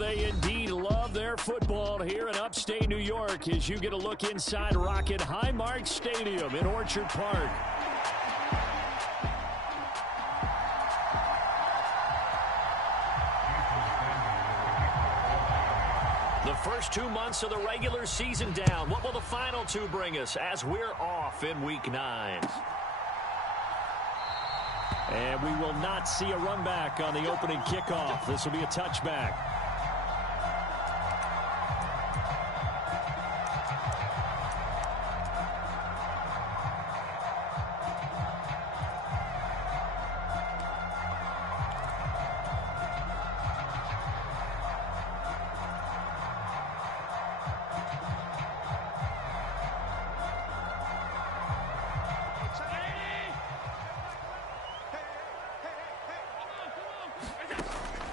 they indeed love their football here in upstate New York as you get a look inside Rocket Highmark Stadium in Orchard Park. The first 2 months of the regular season down. What will the final two bring us as we're off in Week 9? And we will not see a run back on the opening kickoff. This will be a touchback.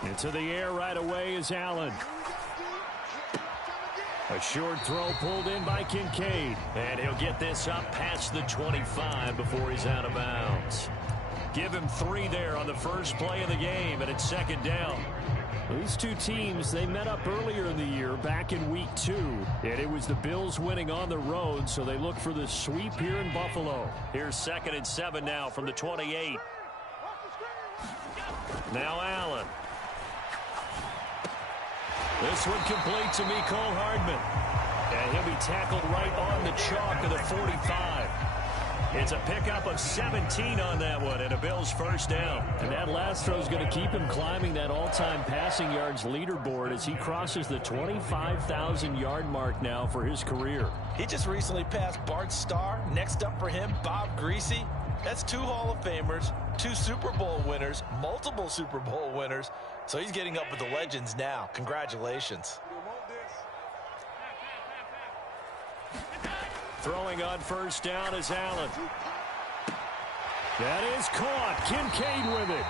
Into the air right away is Allen. A short throw pulled in by Kincaid. And he'll get this up past the 25 before he's out of bounds. Give him 3 there on the first play of the game, and it's second down. These two teams, they met up earlier in the year back in Week 2. And it was the Bills winning on the road, so they look for the sweep here in Buffalo. Here's 2nd and 7 now from the 28. Now Allen. This one complete to Mecole Hardman. And he'll be tackled right on the chalk of the 45. It's a pickup of 17 on that one and a Bills first down. And that last throw is going to keep him climbing that all-time passing yards leaderboard as he crosses the 25,000-yard mark now for his career. He just recently passed Bart Starr. Next up for him, Bob Greasy. That's 2 Hall of Famers, 2 Super Bowl winners, multiple Super Bowl winners. So he's getting up with the legends now. Congratulations. Throwing on first down is Allen. That is caught. Kincaid with it.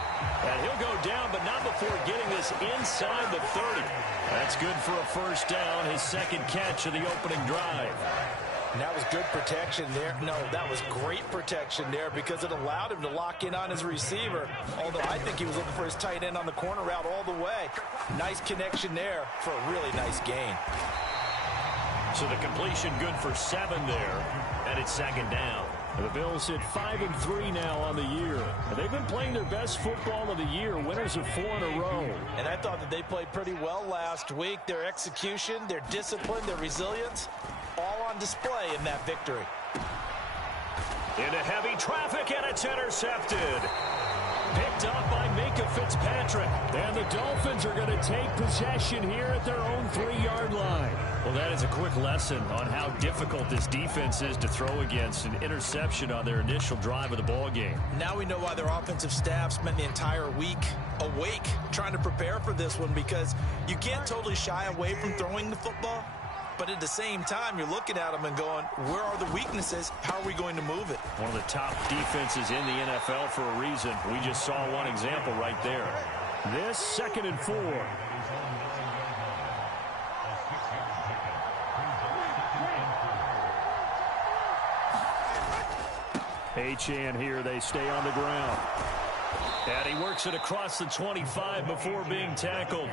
And he'll go down, but not before getting this inside the 30. That's good for a first down, his second catch of the opening drive. And that was good protection there. No, that was great protection there because it allowed him to lock in on his receiver. Although I think he was looking for his tight end on the corner route all the way. Nice connection there for a really nice gain. So the completion good for 7 there, and it's second down. The Bills hit 5-3 now on the year. They've been playing their best football of the year, winners of 4 in a row. And I thought that they played pretty well last week. Their execution, their discipline, their resilience, all on display in that victory. Into heavy traffic, and it's intercepted. Picked up by Minkah Fitzpatrick. And the Dolphins are going to take possession here at their own 3-yard line. Well, that is a quick lesson on how difficult this defense is to throw against. An interception on their initial drive of the ball game. Now we know why their offensive staff spent the entire week awake trying to prepare for this one, because you can't totally shy away from throwing the football. But at the same time, you're looking at them and going, where are the weaknesses? How are we going to move it? One of the top defenses in the NFL for a reason. We just saw one example right there. This 2nd and 4. Achane here, they stay on the ground. And he works it across the 25 before being tackled.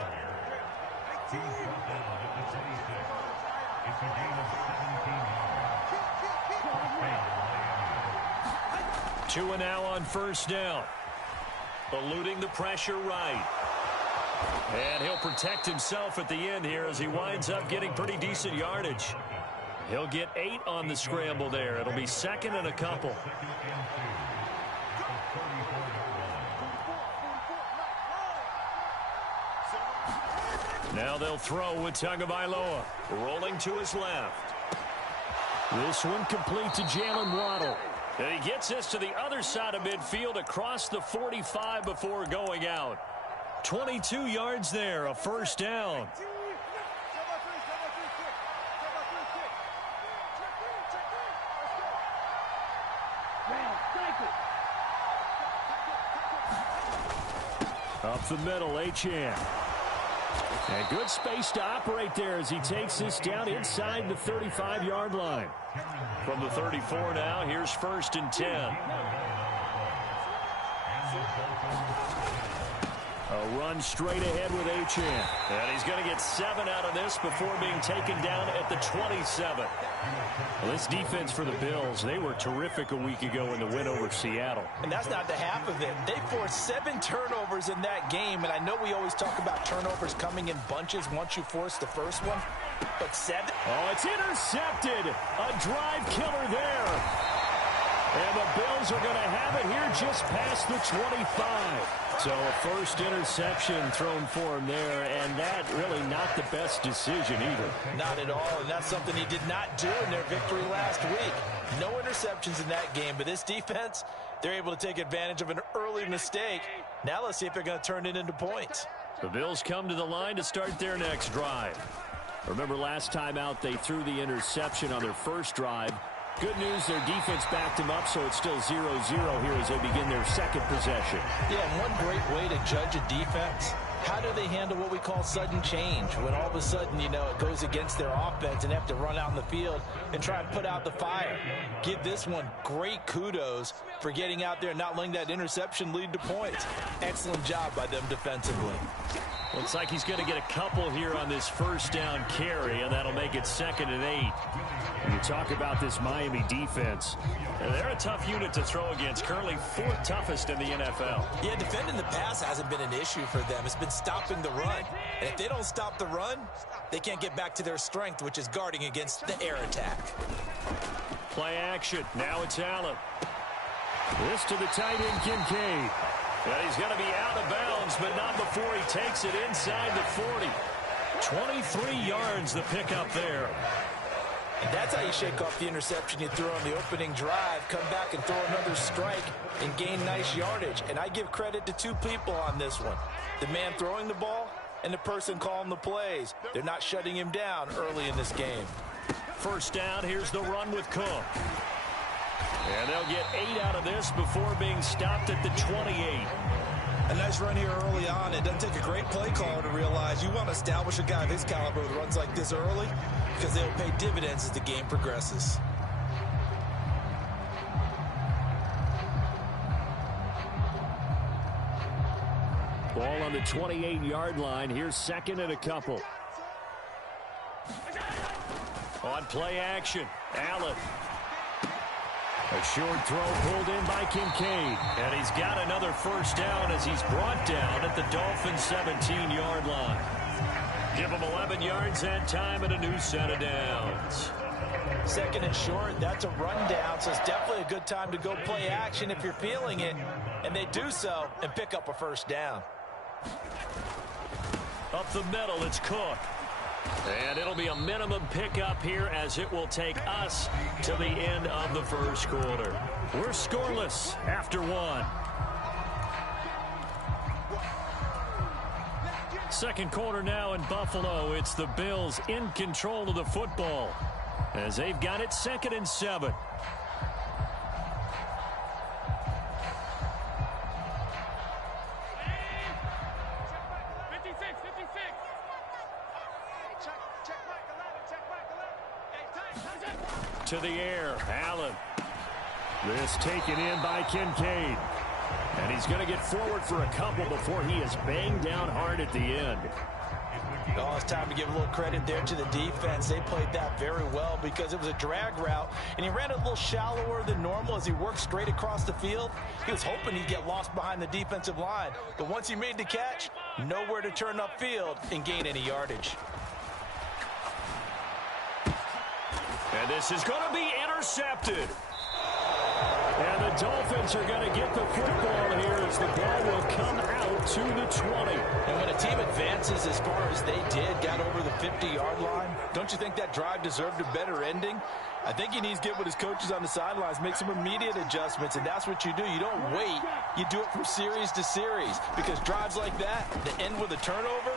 2 now on first down. Eluding the pressure right. And he'll protect himself at the end here as he winds up getting pretty decent yardage. He'll get 8 on the scramble there. It'll be 2nd and a couple. Now they'll throw with Tagovailoa. Rolling to his left. This one complete to Jalen Waddle. And he gets this to the other side of midfield across the 45 before going out. 22 yards there, a first down. Up the middle, Achane. And good space to operate there as he takes this down inside the 35-yard line. From the 34 now, here's 1st and 10. A run straight ahead with Achane. And he's going to get 7 out of this before being taken down at the 27. Well, this defense for the Bills, they were terrific a week ago in the win over Seattle. And that's not the half of it. They forced 7 turnovers in that game, and I know we always talk about turnovers coming in bunches once you force the first one, but 7. Oh, it's intercepted. A drive killer there. And the Bills are going to have it here just past the 25. So a first interception thrown for him there, and that really not the best decision either. Not at all, and that's something he did not do in their victory last week. No interceptions in that game, but this defense, they're able to take advantage of an early mistake. Now let's see if they're going to turn it into points. The Bills come to the line to start their next drive. Remember last time out, they threw the interception on their first drive. Good news, their defense backed them up, so it's still 0-0 here as they begin their second possession. Yeah, and one great way to judge a defense, how do they handle what we call sudden change? When all of a sudden, you know, it goes against their offense and they have to run out in the field and try and put out the fire. Give this one great kudos for getting out there and not letting that interception lead to points. Excellent job by them defensively. Looks like he's going to get a couple here on this first down carry, and that'll make it 2nd and 8. When you talk about this Miami defense, they're a tough unit to throw against, currently 4th toughest in the NFL. Yeah, defending the pass hasn't been an issue for them. It's been stopping the run. And if they don't stop the run, they can't get back to their strength, which is guarding against the air attack. Play action. Now it's Allen. This to the tight end, Kincaid. And he's going to be out of bounds, but not before he takes it inside the 40. 23 yards the pickup there. And that's how you shake off the interception you threw on the opening drive. Come back and throw another strike and gain nice yardage. And I give credit to 2 people on this one. The man throwing the ball and the person calling the plays. They're not shutting him down early in this game. First down, here's the run with Cook. And they'll get 8 out of this before being stopped at the 28. A nice run here early on. It doesn't take a great play caller to realize you want to establish a guy of his caliber with runs like this early because they'll pay dividends as the game progresses. Ball on the 28-yard line. Here's 2nd and a couple. On play action, Allen. A short throw pulled in by Kincaid. And he's got another first down as he's brought down at the Dolphins' 17-yard line. Give him 11 yards that time and a new set of downs. 2nd and short, that's a rundown, so it's definitely a good time to go play action if you're feeling it. And they do so and pick up a first down. Up the middle, it's Cook. And it'll be a minimum pickup here as it will take us to the end of the first quarter. We're scoreless after 1. Second quarter now in Buffalo. It's the Bills in control of the football as they've got it 2nd and 7. To the air, Allen. This taken in by Kincaid. And he's going to get forward for a couple before he is banged down hard at the end. Oh, it's time to give a little credit there to the defense. They played that very well because it was a drag route, and he ran it a little shallower than normal as he worked straight across the field. He was hoping he'd get lost behind the defensive line, but once he made the catch, nowhere to turn upfield and gain any yardage. And this is going to be intercepted. And the Dolphins are going to get the football here as the ball will come out to the 20. And when a team advances as far as they did, got over the 50-yard line, don't you think that drive deserved a better ending? I think he needs to get with his coaches on the sidelines, make some immediate adjustments, and that's what you do. You don't wait. You do it from series to series because drives like that, that end with a turnover.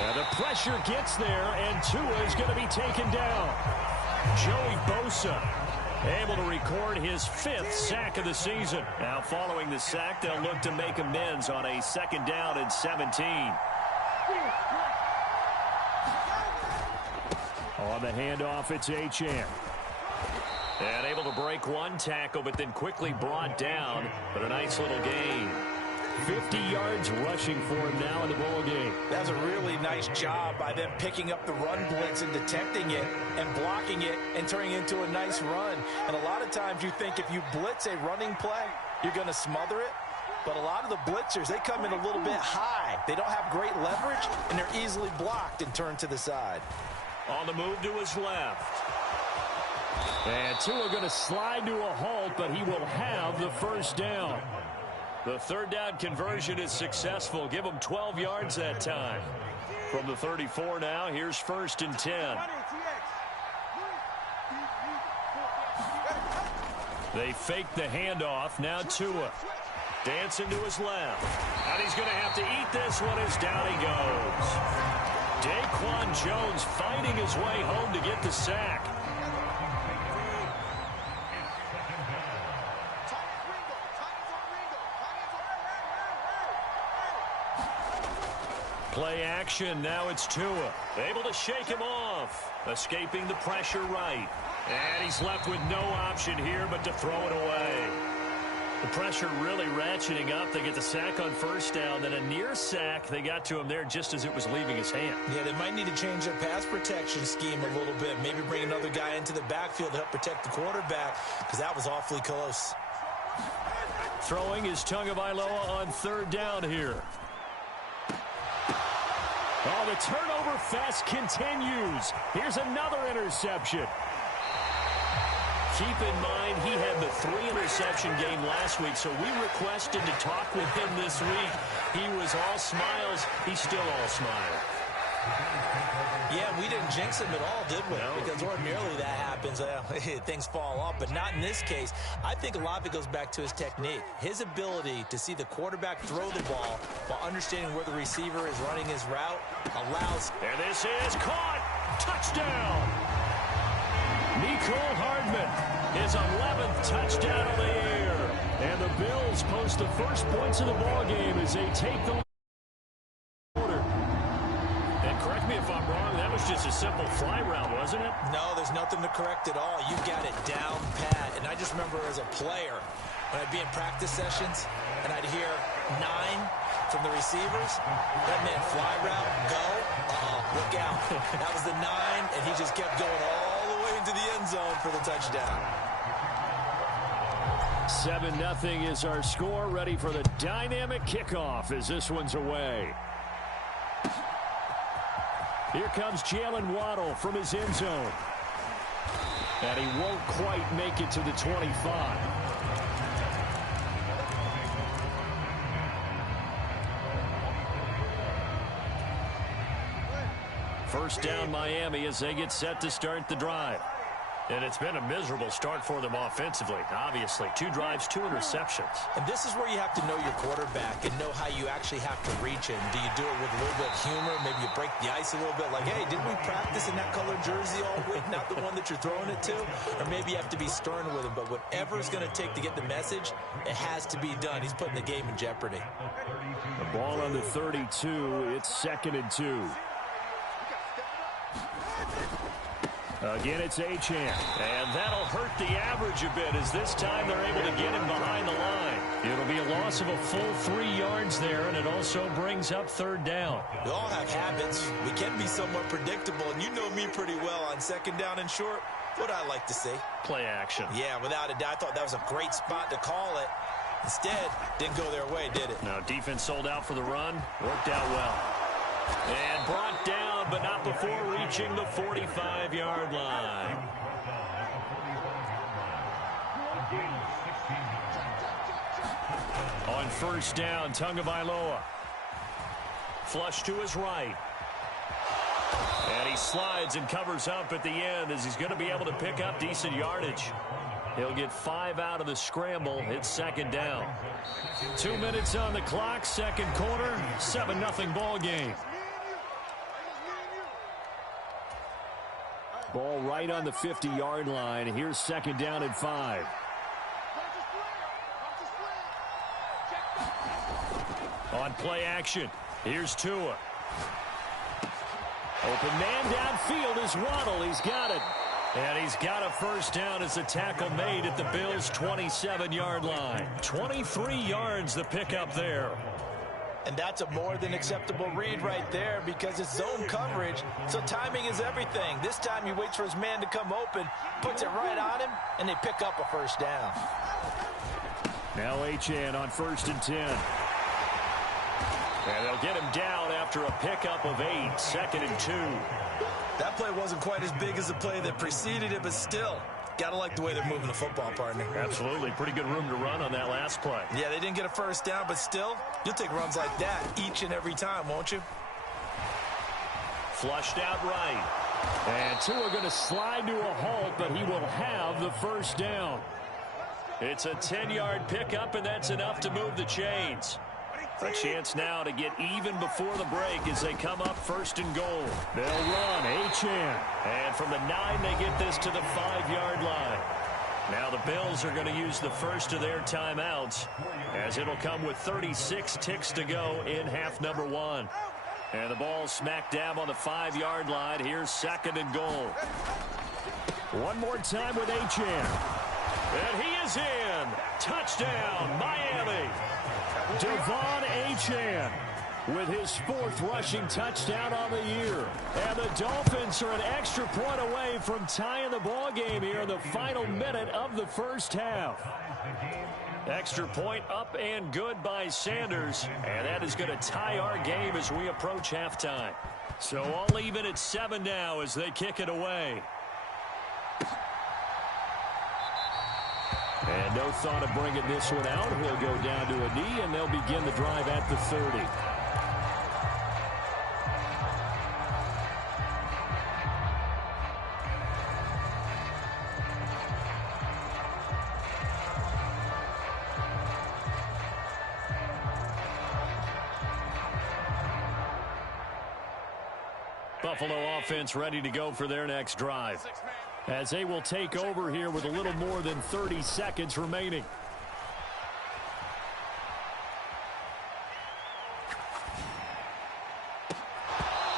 And the pressure gets there, and Tua is going to be taken down. Joey Bosa able to record his 5th sack of the season. Now following the sack, they'll look to make amends on a 2nd down and 17. On the handoff, it's Achane. And able to break one tackle, but then quickly brought down. But a nice little gain. 50 yards rushing for him now in the ball game. That's a really nice job by them picking up the run blitz and detecting it and blocking it and turning it into a nice run. And a lot of times you think if you blitz a running play, you're going to smother it. But a lot of the blitzers, they come in a little bit high. They don't have great leverage, and they're easily blocked and turned to the side. On the move to his left. And Tua going to slide to a halt, but he will have the first down. The third down conversion is successful. Give him 12 yards that time. From the 34 now, here's 1st and 10. They fake the handoff. Now Tua. Dancing to his left. And he's going to have to eat this one as down he goes. Daquan Jones fighting his way home to get the sack. Play action. Now it's Tua. Able to shake him off. Escaping the pressure right. And he's left with no option here but to throw it away. The pressure really ratcheting up. They get the sack on first down. Then a near sack. They got to him there just as it was leaving his hand. Yeah, they might need to change their pass protection scheme a little bit. Maybe bring another guy into the backfield to help protect the quarterback, because that was awfully close. Throwing is Tagovailoa on 3rd down here. Oh, the turnover fest continues. Here's another interception. Keep in mind, he had the 3-interception game last week, so we requested to talk with him this week. He was all smiles. He's still all smile. Yeah, we didn't jinx him at all, did we? No. Because ordinarily that happens. Things fall off, but not in this case. I think a lot of it goes back to his technique. His ability to see the quarterback throw the ball while understanding where the receiver is running his route allows. And this is caught. Touchdown. Mecole Hardman, his 11th touchdown of the year. And the Bills post the first points of the ball game as they take the quarter. And correct me if I'm wrong, that was just a simple fly route, wasn't it? No, there's nothing to correct at all. You got it down pat. And I just remember as a player, when I'd be in practice sessions and I'd hear 9 from the receivers, that meant fly route, go, look out. That was the 9, and he just kept going all the way into the end zone for the touchdown. 7-0 is our score. Ready for the dynamic kickoff as this one's away. Here comes Jalen Waddle from his end zone. And he won't quite make it to the 25. First down Miami as they get set to start the drive. And it's been a miserable start for them offensively. Obviously, 2 drives, 2 interceptions. And this is where you have to know your quarterback and know how you actually have to reach him. Do you do it with a little bit of humor? Maybe you break the ice a little bit like, hey, didn't we practice in that colored jersey all week? Not the one that you're throwing it to? Or maybe you have to be stern with him. But whatever it's going to take to get the message, it has to be done. He's putting the game in jeopardy. The ball on the 32. It's 2nd and 2. Again, it's Achane. And that'll hurt the average a bit as this time they're able to get him behind the line. It'll be a loss of a full 3 yards there, and it also brings up 3rd down. We all have habits. We can be somewhat predictable, and you know me pretty well on 2nd down and short. What I like to see. Play action. Yeah, without a doubt. I thought that was a great spot to call it. Instead, didn't go their way, did it? No, defense sold out for the run. Worked out well. And brought down, but not before reaching the 45-yard line. On first down, Tagovailoa. Flush to his right. And he slides and covers up at the end as he's going to be able to pick up decent yardage. He'll get 5 out of the scramble. It's 2nd down. 2 minutes on the clock, 2nd quarter, 7-0 ball game. Ball right on the 50-yard line. Here's 2nd down and 5. On play action, here's Tua. Open man downfield is Waddle. He's got it. And he's got a first down as a tackle made at the Bills' 27-yard line. 23 yards the pickup there. And that's a more than acceptable read right there because it's zone coverage, so timing is everything. This time he waits for his man to come open, puts it right on him, and they pick up a first down. Now Achane on 1st and 10. And they'll get him down after a pickup of 8, 2nd and 2. That play wasn't quite as big as the play that preceded it, but still, got to like the way they're moving the football, partner. Absolutely. Pretty good room to run on that last play. Yeah, they didn't get a first down, but still, you'll take runs like that each and every time, won't you? Flushed out right. And Tua going to slide to a halt, but he will have the first down. It's a 10-yard pickup, and that's enough to move the chains. A chance now to get even before the break as they come up 1st and goal. They'll run Achane. And from the 9, they get this to the 5-yard line. Now the Bills are going to use the first of their timeouts as it'll come with 36 ticks to go in half number 1. And the ball smack dab on the 5-yard line. Here's 2nd and goal. One more time with Achane. And he is in. Touchdown, Miami. Devon Achane with his 4th rushing touchdown on the year. And the Dolphins are an extra point away from tying the ball game here in the final minute of the first half. Extra point up and good by Sanders. And that is going to tie our game as we approach halftime. So all even at 7 now as they kick it away. And no thought of bringing this one out. He'll go down to a knee, and they'll begin the drive at the 30. Buffalo offense ready to go for their next drive, as they will take over here with a little more than 30 seconds remaining.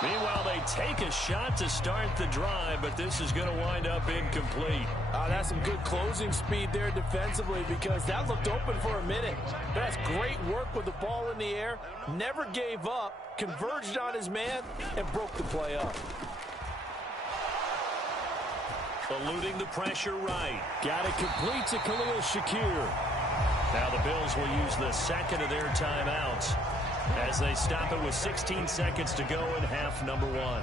Meanwhile, they take a shot to start the drive, but this is going to wind up incomplete. That's some good closing speed there defensively because that looked open for a minute. That's great work with the ball in the air. Never gave up, converged on his man, and broke the play up. Eluding the pressure right. Got it complete to Khalil Shakir. Now the Bills will use the 2nd of their timeouts as they stop it with 16 seconds to go in half number 1.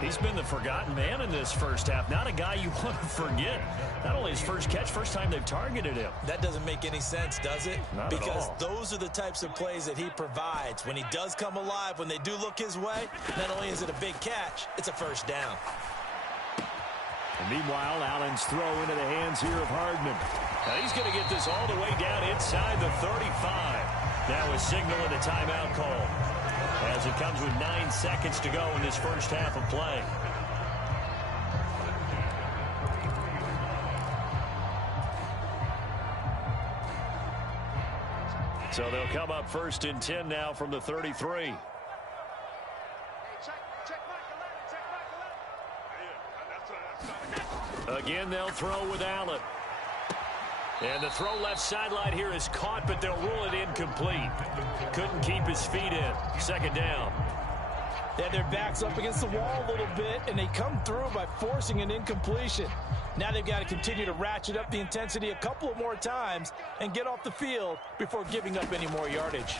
He's been the forgotten man in this first half. Not a guy you want to forget. Not only his first catch, first time they've targeted him. That doesn't make any sense, does it? Not because at all. Those are the types of plays that he provides. When he does come alive, when they do look his way, not only is it a big catch, it's a first down. And meanwhile, Allen's throw into the hands here of Hardman. Now he's going to get this all the way down inside the 35. Now a signal and a timeout call as it comes with 9 seconds to go in this first half of play. So they'll come up 1st and 10 now from the 33. Again, they'll throw with Allen. And the throw left sideline here is caught, but they'll rule it incomplete. Couldn't keep his feet in. 2nd down. Yeah, their back's up against the wall a little bit, and they come through by forcing an incompletion. Now they've got to continue to ratchet up the intensity a couple of more times and get off the field before giving up any more yardage.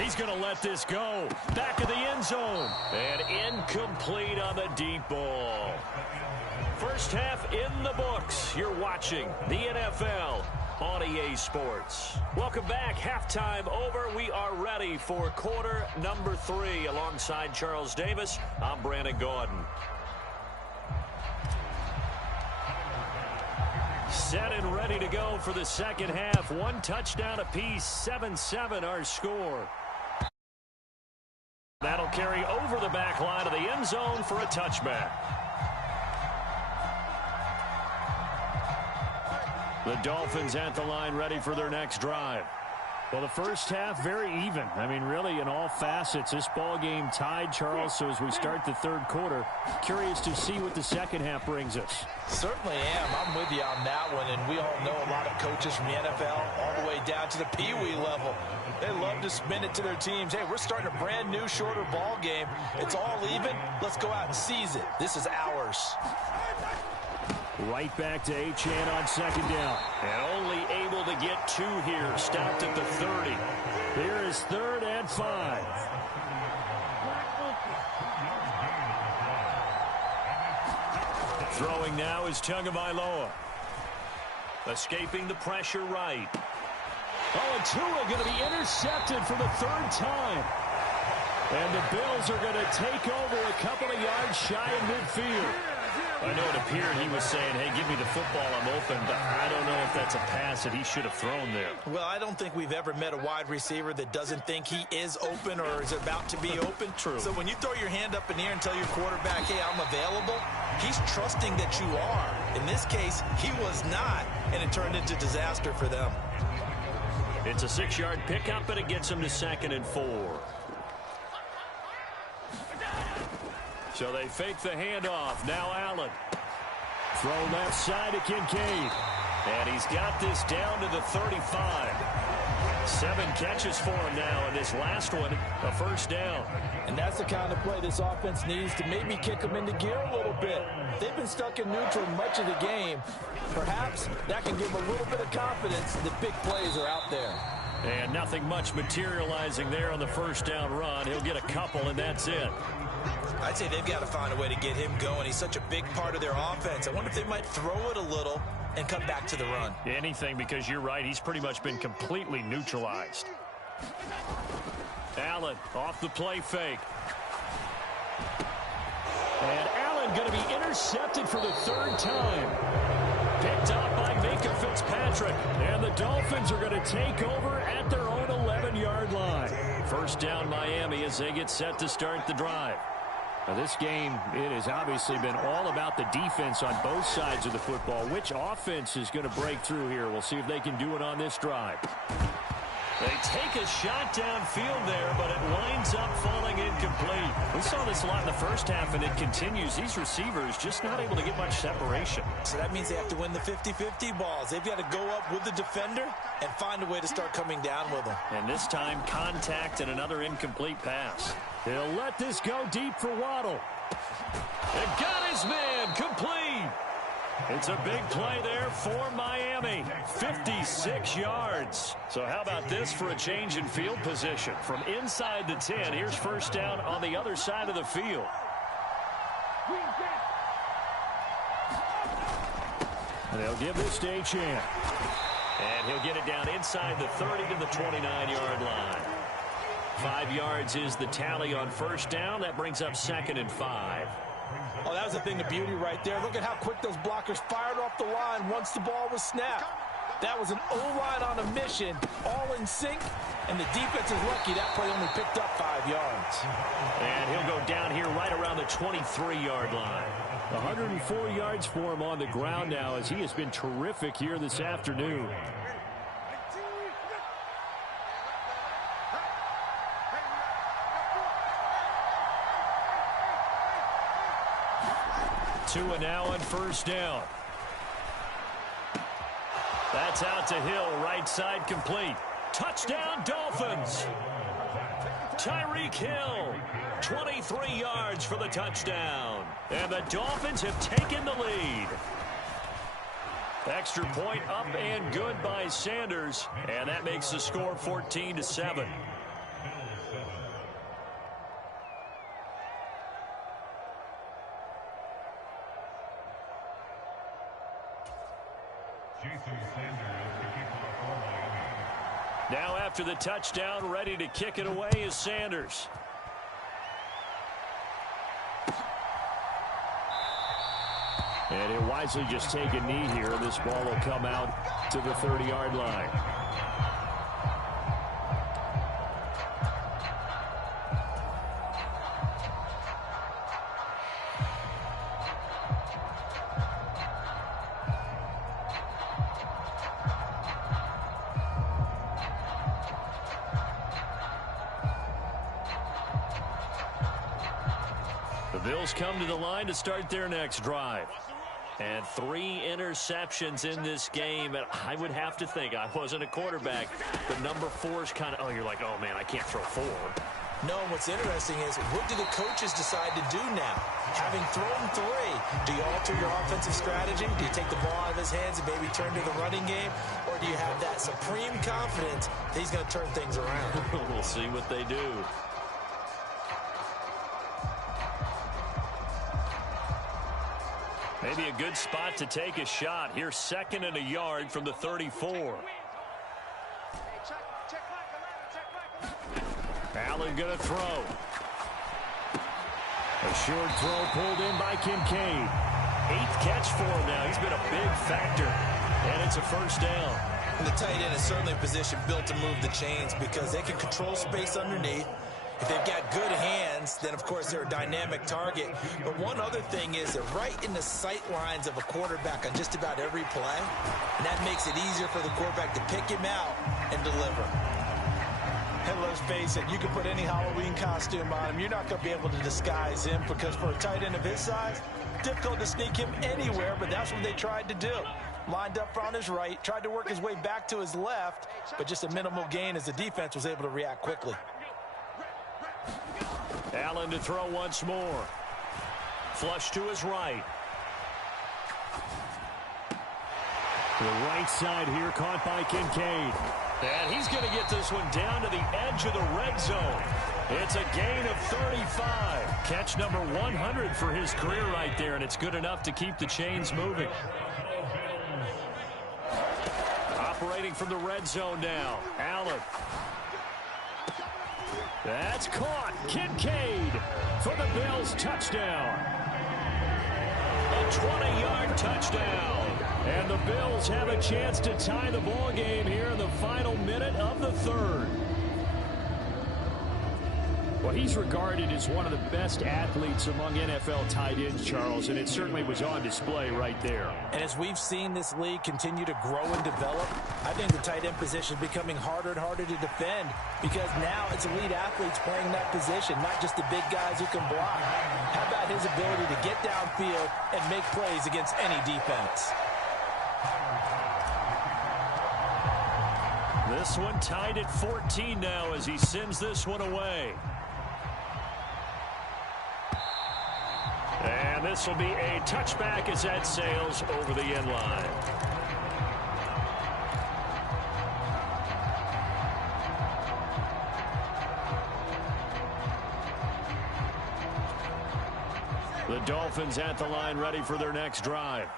He's going to let this go. Back of the end zone. And incomplete on the deep ball. First half in the books. You're watching the NFL on EA Sports. Welcome back. Halftime over. We are ready for quarter number 3. Alongside Charles Davis, I'm Brandon Gordon. Set and ready to go for the second half. 1 touchdown apiece. 7-7 our score. That'll carry over the back line of the end zone for a touchback. The Dolphins at the line ready for their next drive. Well, the first half, very even. I mean, really, in all facets, this ball game tied, Charles. So as we start the third quarter, curious to see what the second half brings us. Certainly am. I'm with you on that one. And we all know a lot of coaches from the NFL all the way down to the Pee-wee level. They love to spin it to their teams. Hey, we're starting a brand new, shorter ball game. It's all even. Let's go out and seize it. This is ours. Right back to Achane on second down. And only able to get 2 here. Stopped at the 30. Here is 3rd and 5. Throwing now is Tagovailoa. Escaping the pressure right. Oh, and Tua going to be intercepted for the 3rd time. And the Bills are going to take over a couple of yards shy of midfield. I know it appeared he was saying, hey, give me the football, I'm open, but I don't know if that's a pass that he should have thrown there. Well, I don't think we've ever met a wide receiver that doesn't think he is open or is about to be open. True. So when you throw your hand up in the air and tell your quarterback, hey, I'm available, he's trusting that you are. In this case, he was not, and it turned into disaster for them. It's a 6-yard pickup, and it gets him to 2nd and 4. So they fake the handoff. Now Allen. Throw left side to Kincaid. And he's got this down to the 35. 7 catches for him now, and this last one, a first down. And that's the kind of play this offense needs to maybe kick them into gear a little bit. They've been stuck in neutral much of the game. Perhaps that can give a little bit of confidence that big plays are out there. And nothing much materializing there on the first down run. He'll get a couple, and that's it. I'd say they've got to find a way to get him going. He's such a big part of their offense. I wonder if they might throw it a little and come back to the run. Anything, because you're right. He's pretty much been completely neutralized. Allen off the play fake. And Allen going to be intercepted for the 3rd time. Picked up by Minka Fitzpatrick. And the Dolphins are going to take over at their own 11-yard line. First down Miami as they get set to start the drive. Now this game, it has obviously been all about the defense on both sides of the football. Which offense is going to break through here? We'll see if they can do it on this drive. They take a shot downfield there, but it winds up falling incomplete. We saw this a lot in the first half, and it continues. These receivers just not able to get much separation. So that means they have to win the 50-50 balls. They've got to go up with the defender and find a way to start coming down with them. And this time, contact and another incomplete pass. He'll let this go deep for Waddle. And got his man complete. It's a big play there for Miami. 56 yards. So how about this for a change in field position? From inside the 10, here's first down on the other side of the field. And they'll give this to Achane. And he'll get it down inside the 30 to the 29-yard line. 5 yards is the tally on first down. That brings up 2nd and 5. Oh, that was a thing of beauty right there. Look at how quick those blockers fired off the line once the ball was snapped. That was an O-line on a mission, all in sync, and the defense is lucky that play only picked up 5 yards. And he'll go down here right around the 23-yard line. 104 yards for him on the ground now, as he has been terrific here this afternoon. Tua now on first down. That's out to Hill, right side complete. Touchdown, Dolphins. Tyreek Hill, 23 yards for the touchdown. And the Dolphins have taken the lead. Extra point up and good by Sanders. And that makes the score 14-7. Now after the touchdown, ready to kick it away is Sanders. And he'll wisely just take a knee here. This ball will come out to the 30-yard line. Bills come to the line to start their next drive. And 3 interceptions in this game. And I would have to think, I wasn't a quarterback, but number 4 is kind of, you're like, oh, man, I can't throw 4. No, what's interesting is, what do the coaches decide to do now? Having thrown 3, do you alter your offensive strategy? Do you take the ball out of his hands and maybe turn to the running game? Or do you have that supreme confidence that he's going to turn things around? We'll see what they do. Maybe a good spot to take a shot. Here's 2nd and a yard from the 34. Allen going to throw. A short throw pulled in by Kincaid. 8th catch for him now. He's been a big factor. And it's a first down. And the tight end is certainly a position built to move the chains because they can control space underneath. If they've got good hands, then, of course, they're a dynamic target. But one other thing is they're right in the sight lines of a quarterback on just about every play. And that makes it easier for the quarterback to pick him out and deliver. And let's face it, you can put any Halloween costume on him. You're not going to be able to disguise him because for a tight end of his size, difficult to sneak him anywhere, but that's what they tried to do. Lined up on his right, tried to work his way back to his left, but just a minimal gain as the defense was able to react quickly. Allen to throw once more. Flush to his right. To the right side here, caught by Kincaid. And he's going to get this one down to the edge of the red zone. It's a gain of 35. Catch number 100 for his career right there, and it's good enough to keep the chains moving. Operating from the red zone now. Allen. That's caught. Kincaid for the Bills touchdown. A 20-yard touchdown. And the Bills have a chance to tie the ball game here in the final minute of the 3rd. Well, he's regarded as one of the best athletes among NFL tight ends, Charles, and it certainly was on display right there. And as we've seen this league continue to grow and develop, I think the tight end position is becoming harder and harder to defend because now it's elite athletes playing that position, not just the big guys who can block. How about his ability to get downfield and make plays against any defense? This one tied at 14 now as he sends this one away. And this will be a touchback as that sails over the end line. The Dolphins at the line ready for their next drive.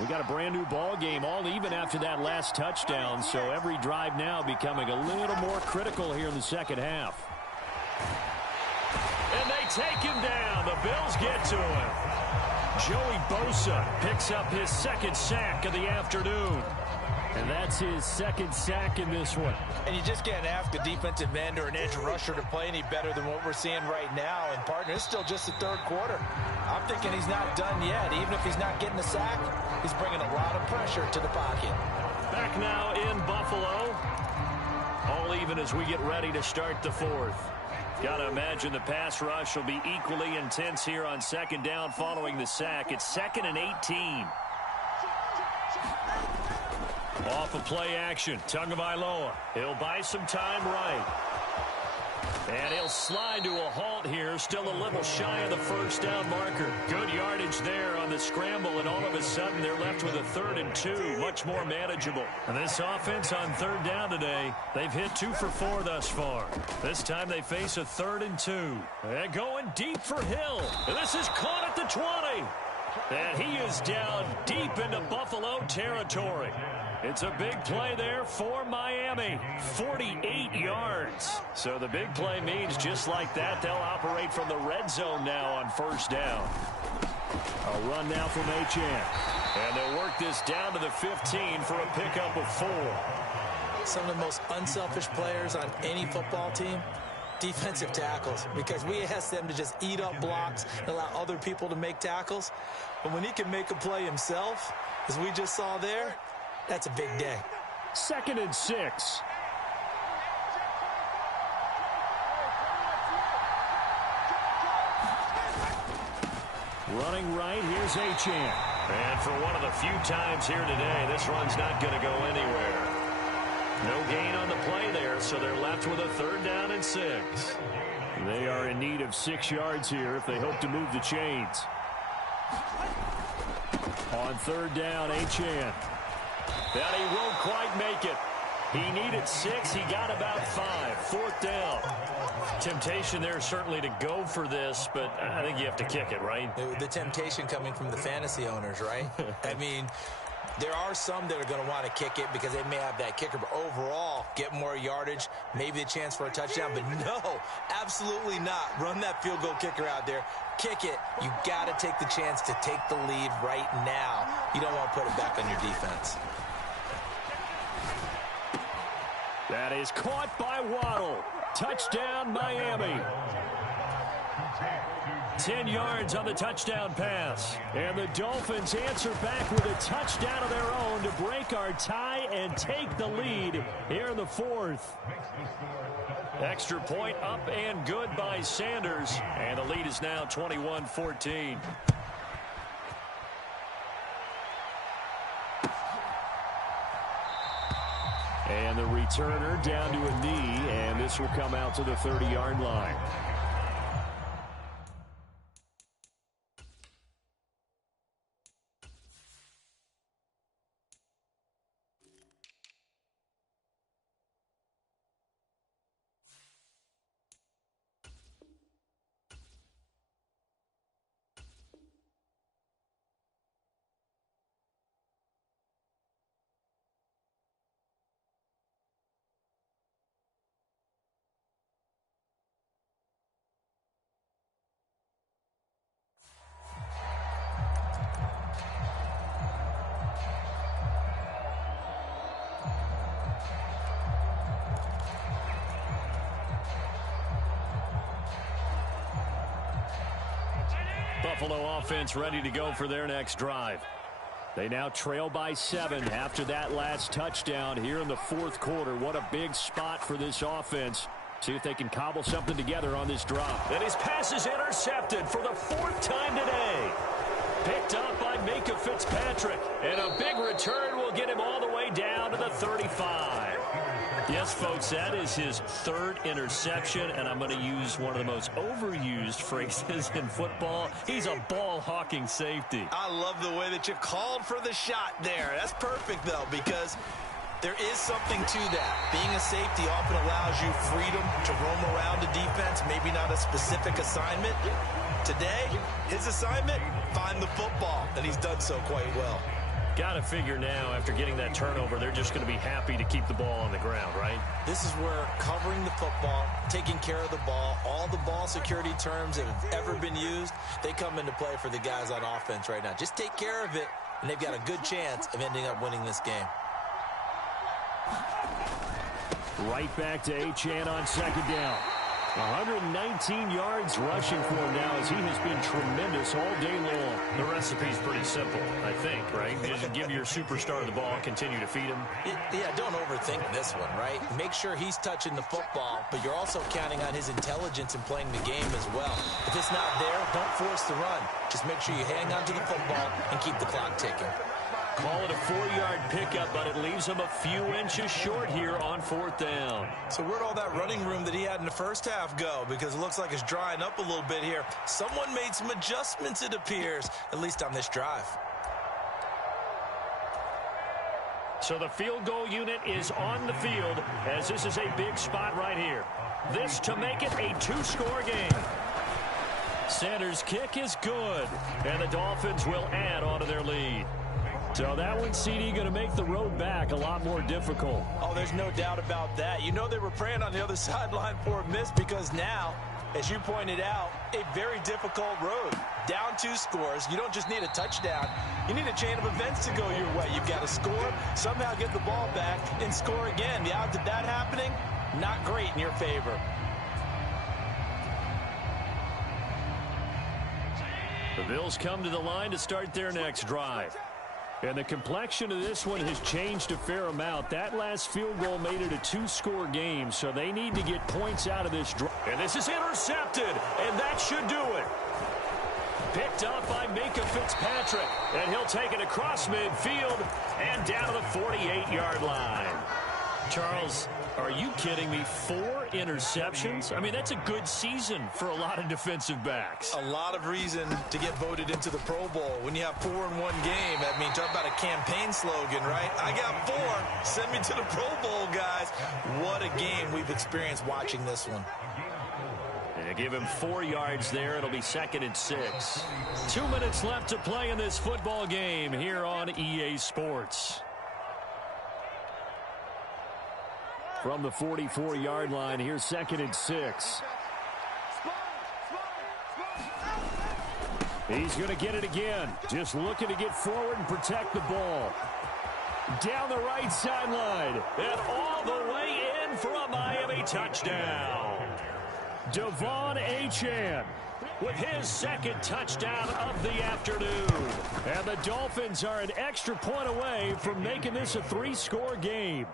We got a brand new ball game, all even after that last touchdown, so every drive now becoming a little more critical here in the second half. And they take him down. The Bills get to him. Joey Bosa picks up his 2nd sack of the afternoon. And that's his 2nd sack in this one. And you just can't ask a defensive end or an edge rusher to play any better than what we're seeing right now. And, partner, it's still just the 3rd quarter. I'm thinking he's not done yet. Even if he's not getting a sack, he's bringing a lot of pressure to the pocket. Back now in Buffalo. All even as we get ready to start the 4th. Got to imagine the pass rush will be equally intense here on 2nd down following the sack. It's 2nd and 18. Off of play action. Tagovailoa. He'll buy some time right. And he'll slide to a halt here. Still a little shy of the 1st down marker. Good yardage there on the scramble, and all of a sudden they're left with a 3rd and 2. Much more manageable. And this offense on 3rd down today, they've hit 2 for 4 thus far. This time they face a 3rd and 2. And going deep for Hill. And this is caught at the 20. And he is down deep into Buffalo territory. It's a big play there for Miami. 48 yards. So the big play means just like that, they'll operate from the red zone now on 1st down. A run now from Achane. And they'll work this down to the 15 for a pickup of 4. Some of the most unselfish players on any football team, defensive tackles, because we ask them to just eat up blocks and allow other people to make tackles. But when he can make a play himself, as we just saw there, that's a big day. 2nd and 6. Running right, here's Achane. And for one of the few times here today, this run's not going to go anywhere. No gain on the play there, so they're left with a 3rd down and 6. They are in need of 6 yards here if they hope to move the chains. On 3rd down, Achane. But he won't quite make it. He needed 6. He got about 5. 4th down. Temptation there certainly to go for this, but I think you have to kick it, right? The temptation coming from the fantasy owners, right? I mean, there are some that are going to want to kick it because they may have that kicker, but overall, get more yardage, maybe a chance for a touchdown. But no, absolutely not. Run that field goal kicker out there. Kick it. You got to take the chance to take the lead right now. You don't want to put it back on your defense. That is caught by Waddle. Touchdown, Miami. 10 yards on the touchdown pass. And the Dolphins answer back with a touchdown of their own to break our tie and take the lead here in the 4th. Extra point up and good by Sanders. And the lead is now 21-14. And the returner down to a knee, and this will come out to the 30-yard line. Buffalo offense ready to go for their next drive. They now trail by 7 after that last touchdown here in the 4th quarter. What a big spot for this offense. See if they can cobble something together on this drop. And his pass is intercepted for the 4th time today. Picked up by Minka Fitzpatrick. And a big return will get him all the way down to the 35. Yes, folks, that is his 3rd interception, and I'm going to use one of the most overused phrases in football. He's a ball-hawking safety. I love the way that you called for the shot there. That's perfect, though, because there is something to that. Being a safety often allows you freedom to roam around a defense, maybe not a specific assignment. Today, his assignment, find the football, and he's done so quite well. Got to figure now, after getting that turnover, they're just going to be happy to keep the ball on the ground, right? This is where covering the football, taking care of the ball, all the ball security terms that have ever been used, they come into play for the guys on offense right now. Just take care of it, and they've got a good chance of ending up winning this game. Right back to Achane on 2nd down. 119 yards rushing for him now as he has been tremendous all day long. The recipe's pretty simple, I think, right? Just give your superstar the ball, continue to feed him. Yeah, don't overthink this one, right? Make sure he's touching the football, but you're also counting on his intelligence in playing the game as well. If it's not there, don't force the run. Just make sure you hang on to the football and keep the clock ticking. Call it a 4-yard pickup, but it leaves him a few inches short here on 4th down. So where'd all that running room that he had in the first half go? Because it looks like it's drying up a little bit here. Someone made some adjustments, it appears, at least on this drive. So the field goal unit is on the field as this is a big spot right here. This to make it a 2-score game. Sanders' kick is good, and the Dolphins will add on to their lead. So that one, CD, going to make the road back a lot more difficult. Oh, there's no doubt about that. You know they were praying on the other sideline for a miss because now, as you pointed out, a very difficult road. Down 2 scores. You don't just need a touchdown. You need a chain of events to go your way. You've got to score, somehow get the ball back, and score again. The odds of that happening, not great in your favor. The Bills come to the line to start their next drive. And the complexion of this one has changed a fair amount. That last field goal made it a 2-score game, so they need to get points out of this drive. And this is intercepted, and that should do it. Picked picked up by Minka Fitzpatrick. And he'll take it across midfield and down to the 48-yard line. Charles, are you kidding me? 4 interceptions? I mean, that's a good season for a lot of defensive backs. A lot of reason to get voted into the Pro Bowl. When you have 4 in one game, I mean, talk about a campaign slogan, right? I got 4. Send me to the Pro Bowl, guys. What a game we've experienced watching this one. They give him 4 yards there. It'll be 2nd and 6. 2 minutes left to play in this football game here on EA Sports. From the 44-yard line, here's 2nd and 6. He's going to get it again. Just looking to get forward and protect the ball. Down the right sideline. And all the way in for a Miami touchdown. Devon Achane with his 2nd touchdown of the afternoon. And the Dolphins are an extra point away from making this a 3-score game.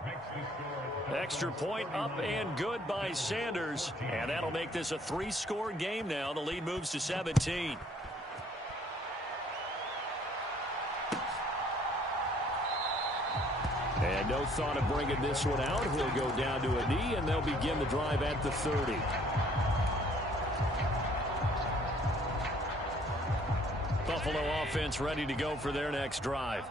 Extra point up and good by Sanders. And that'll make this a 3-score game now. The lead moves to 17. And no thought of bringing this one out. He'll go down to a knee, and they'll begin the drive at the 30. Buffalo offense ready to go for their next drive.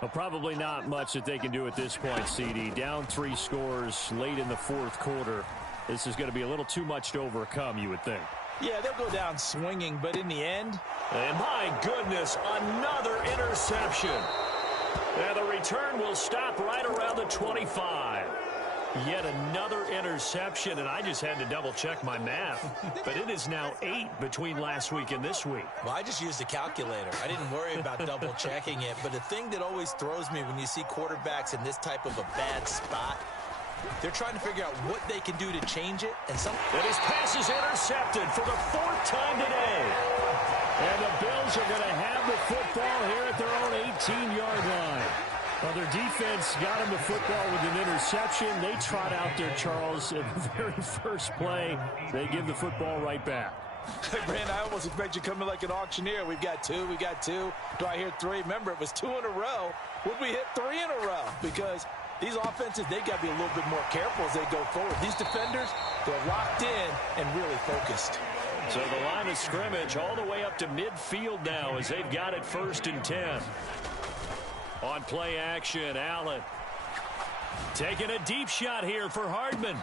Well, probably not much that they can do at this point, CD. Down 3 scores late in the 4th quarter. This is going to be a little too much to overcome, you would think. Yeah, they'll go down swinging, but in the end... And my goodness, another interception. And the return will stop right around the 25. Yet another interception, and I just had to double-check my math. But it is now 8 between last week and this week. Well, I just used a calculator. I didn't worry about double-checking it. But the thing that always throws me when you see quarterbacks in this type of a bad spot, they're trying to figure out what they can do to change it. And his pass is intercepted for the 4th time today. And the Bills are going to have the football here at their own 18-yard line. Well, their defense got him the football with an interception. They trot out there, Charles, at the very first play. They give the football right back. Hey, Brand, I almost expect you coming like an auctioneer. We've got 2, we got 2. Do I hear 3? Remember, it was 2 in a row. Would we hit 3 in a row? Because these offenses, they got to be a little bit more careful as they go forward. These defenders, they're locked in and really focused. So the line of scrimmage all the way up to midfield now as they've got it 1st and 10. On play action, Allen taking a deep shot here for Hardman.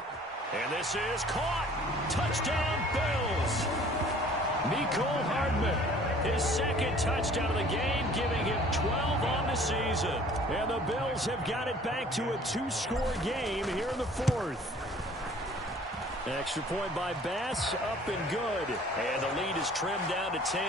And this is caught. Touchdown, Bills. Mecole Hardman, his 2nd touchdown of the game, giving him 12 on the season. And the Bills have got it back to a 2-score game here in the 4th. Extra point by Bass, up and good. And the lead is trimmed down to 10.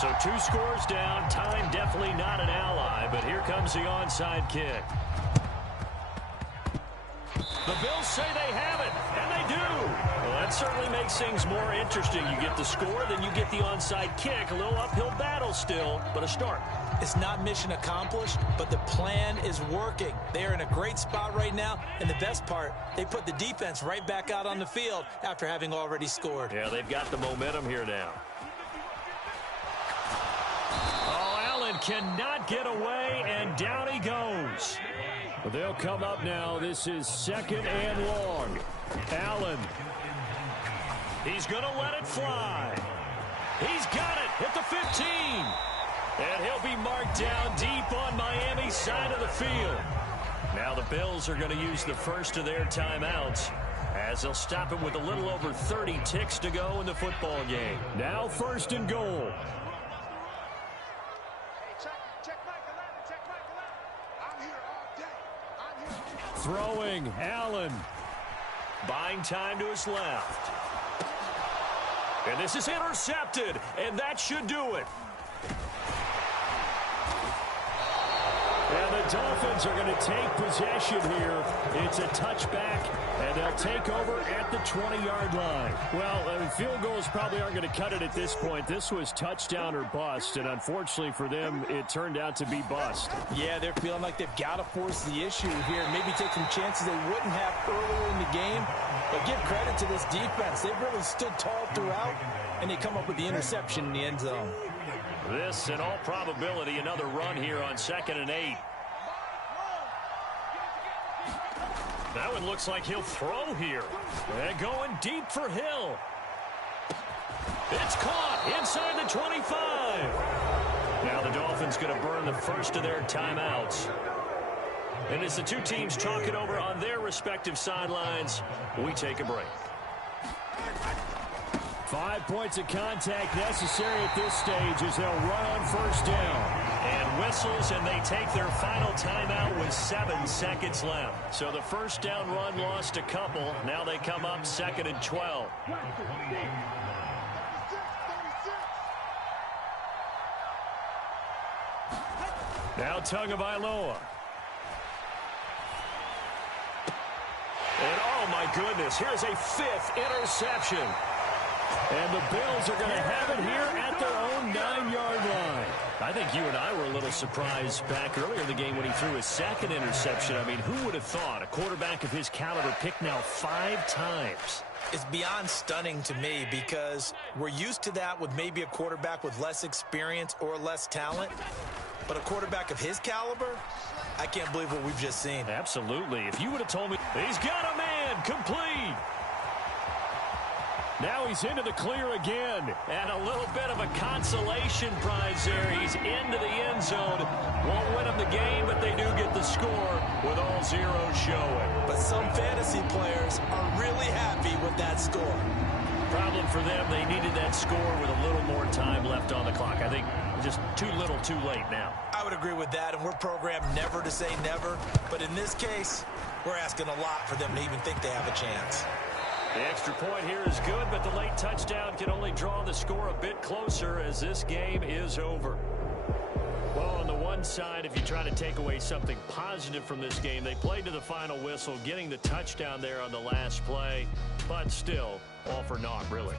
So 2 scores down. Time definitely not an ally, but here comes the onside kick. The Bills say they have it, and they do. Well, that certainly makes things more interesting. You get the score, then you get the onside kick. A little uphill battle still, but a start. It's not mission accomplished, but the plan is working. They are in a great spot right now, and the best part, they put the defense right back out on the field after having already scored. Yeah, they've got the momentum here now. Cannot get away, and down he goes. They'll come up now. This is 2nd and long. Allen. He's going to let it fly. He's got it at the 15. And he'll be marked down deep on Miami's side of the field. Now the Bills are going to use the first of their timeouts as they'll stop it with a little over 30 ticks to go in the football game. Now 1st and goal. Throwing, Allen. Buying time to his left. And this is intercepted, and that should do it. And the Dolphins are going to take possession here. It's a touchback, and they'll take over at the 20-yard line. Well, field goals probably aren't going to cut it at this point. This was touchdown or bust, and unfortunately for them, it turned out to be bust. Yeah, they're feeling like they've got to force the issue here. Maybe take some chances they wouldn't have earlier in the game. But give credit to this defense. They've really stood tall throughout, and they come up with the interception in the end zone. This, in all probability, another run here on 2nd and 8. That one looks like he'll throw here. And going deep for Hill. It's caught inside the 25. Now the Dolphins going to burn the first of their timeouts. And as the two teams talk it over on their respective sidelines, we take a break. 5 points of contact necessary at this stage as they'll run on first down. And whistles, and they take their final timeout with 7 seconds left. So the first down run lost a couple. Now they come up 2nd and 12. Now Tagovailoa. And oh my goodness, here's a 5th interception. And the Bills are going to have it here at their own 9-yard line. I think you and I were a little surprised back earlier in the game when he threw his 2nd interception. I mean, who would have thought a quarterback of his caliber picked now 5 times? It's beyond stunning to me because we're used to that with maybe a quarterback with less experience or less talent. But a quarterback of his caliber, I can't believe what we've just seen. Absolutely. If you would have told me, he's got a man, complete. Now he's into the clear again. And a little bit of a consolation prize there. He's into the end zone. Won't win them the game, but they do get the score with all zeros showing. But some fantasy players are really happy with that score. Problem for them, they needed that score with a little more time left on the clock. I think just too little, too late now. I would agree with that, and we're programmed never to say never. But in this case, we're asking a lot for them to even think they have a chance. The extra point here is good, but the late touchdown can only draw the score a bit closer as this game is over. Well, on the one side, if you try to take away something positive from this game, they played to the final whistle, getting the touchdown there on the last play, but still, all for naught, really.